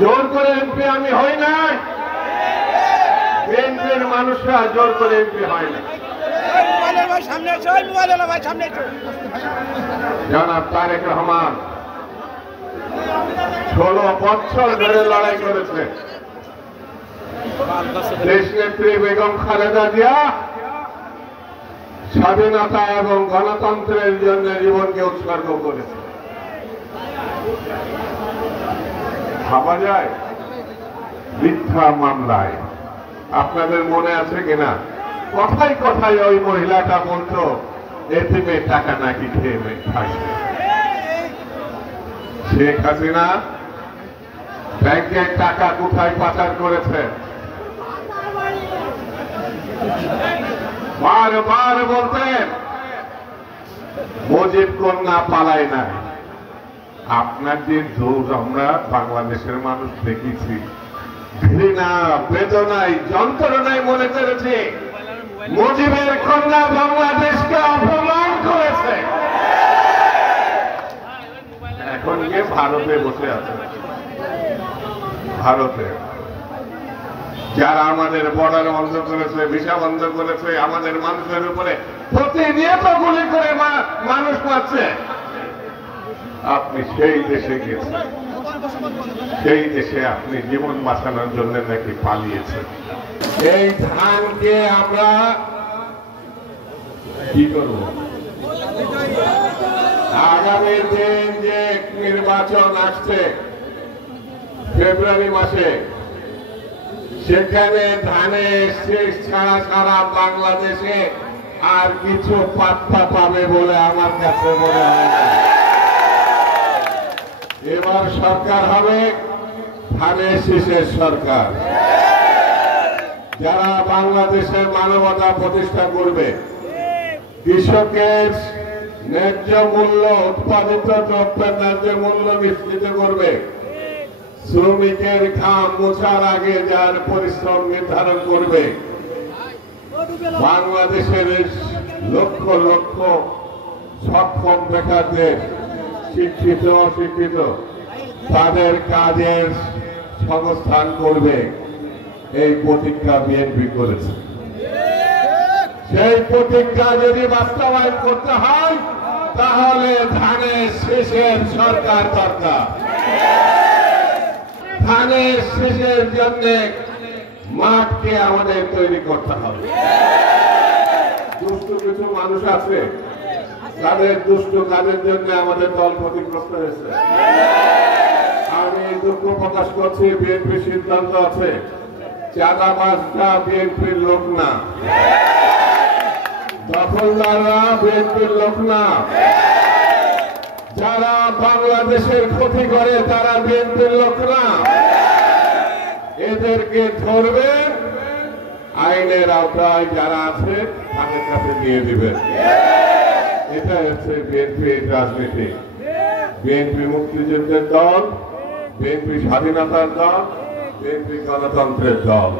জোর করে এমপি আমি হই না, বিএনপির মানুষরা জোর করে এমপি হয় না। জনাব তারেক রহমান 16 বছর ধরে লড়াই করেছে। দেশনেত্রী বেগম খালেদা জিয়া স্বাধীনতা এবং গণতন্ত্রের জন্য জীবনকে উৎসর্গ করেছে। ভাবা যায় মিথ্যা মামলায়, আপনাদের মনে আছে কিনা, কথায় কথায় ওই মহিলাটা বলতো এতিমের টাকা নাকি খেয়ে খাইছে। শেখ হাসিনা ব্যাংকের টাকা কোথায় পাচার করেছে, বারবার বলতেন মুজিব কন্যা পালায় নাই। আপনার যে জোর আমরা বাংলাদেশের মানুষ দেখেছি, ঘৃণা, বেদনায়, যন্ত্রণায় মনে করেছে মুজিবের কন্যা বাংলাদেশকে অপমান করেছে। এখন গিয়ে ভারতে বসে আছে। ভারতে যারা আমাদের বর্ডার বন্ধ করেছে, ভিসা বন্ধ করেছে, আমাদের মানুষের উপরে প্রতিনিয়ত গুলি করে মানুষ মারছে, আপনি সেই দেশে গেছেন, সেই দেশে আপনি জীবন বাঁচানোর জন্য নাকি পালিয়েছেন। এই ধানকে আমরা কি করব? আগামী দিন যে নির্বাচন আসছে ফেব্রুয়ারি মাসে, সেখানে ধানের শেষ ছাড়া সারা বাংলাদেশে আর কিছু পাত্তা পাবে বলে আমার কাছে মনে হয় না। এবার সরকার হবে ধানের শীষের সরকার, যারা বাংলাদেশের মানবতা প্রতিষ্ঠা করবে, কৃষকের ন্যায্য মূল্য, উৎপাদিত দ্রব্যের ন্যায্য মূল্য নিশ্চিত করবে, শ্রমিকের ঘাম মোছার আগে যার পরিশ্রম নির্ধারণ করবে, বাংলাদেশের লক্ষ লক্ষ সক্ষম বেকারদের, শিক্ষিত অশিক্ষিত, তাদের কাজের সংস্থান করবে, এই প্রতিজ্ঞা বিএনপি করেছে। সেই প্রতিজ্ঞা যদি বাস্তবায়ন করতে হয় তাহলে ধানের শীষের সরকার দরকার। ধানের শীষের জন্য মাঠকে আমাদের তৈরি করতে হবে। দুষ্ট কিছু মানুষ আছে, তাদের দুষ্ট কাজের জন্য আমাদের দল ক্ষতিগ্রস্ত হয়েছে। আমি দুঃখ প্রকাশ করছি, বিএনপির সিদ্ধান্ত আছে চাঁদাবাজরা বিএনপির লোক না, দখলদাররা বিএনপির লোক না, যারা বাংলাদেশের ক্ষতি করে তারা বিএনপির লোক না। এদেরকে ধরবেন, আইনের আওতায় যারা আছে তাদের কাছে নিয়ে দিবেন। এটা হচ্ছে বিএনপির রাজনীতি। বিএনপি মুক্তিযুদ্ধের দল, বিএনপি স্বাধীনতার দল, বিএনপি গণতন্ত্রের দল।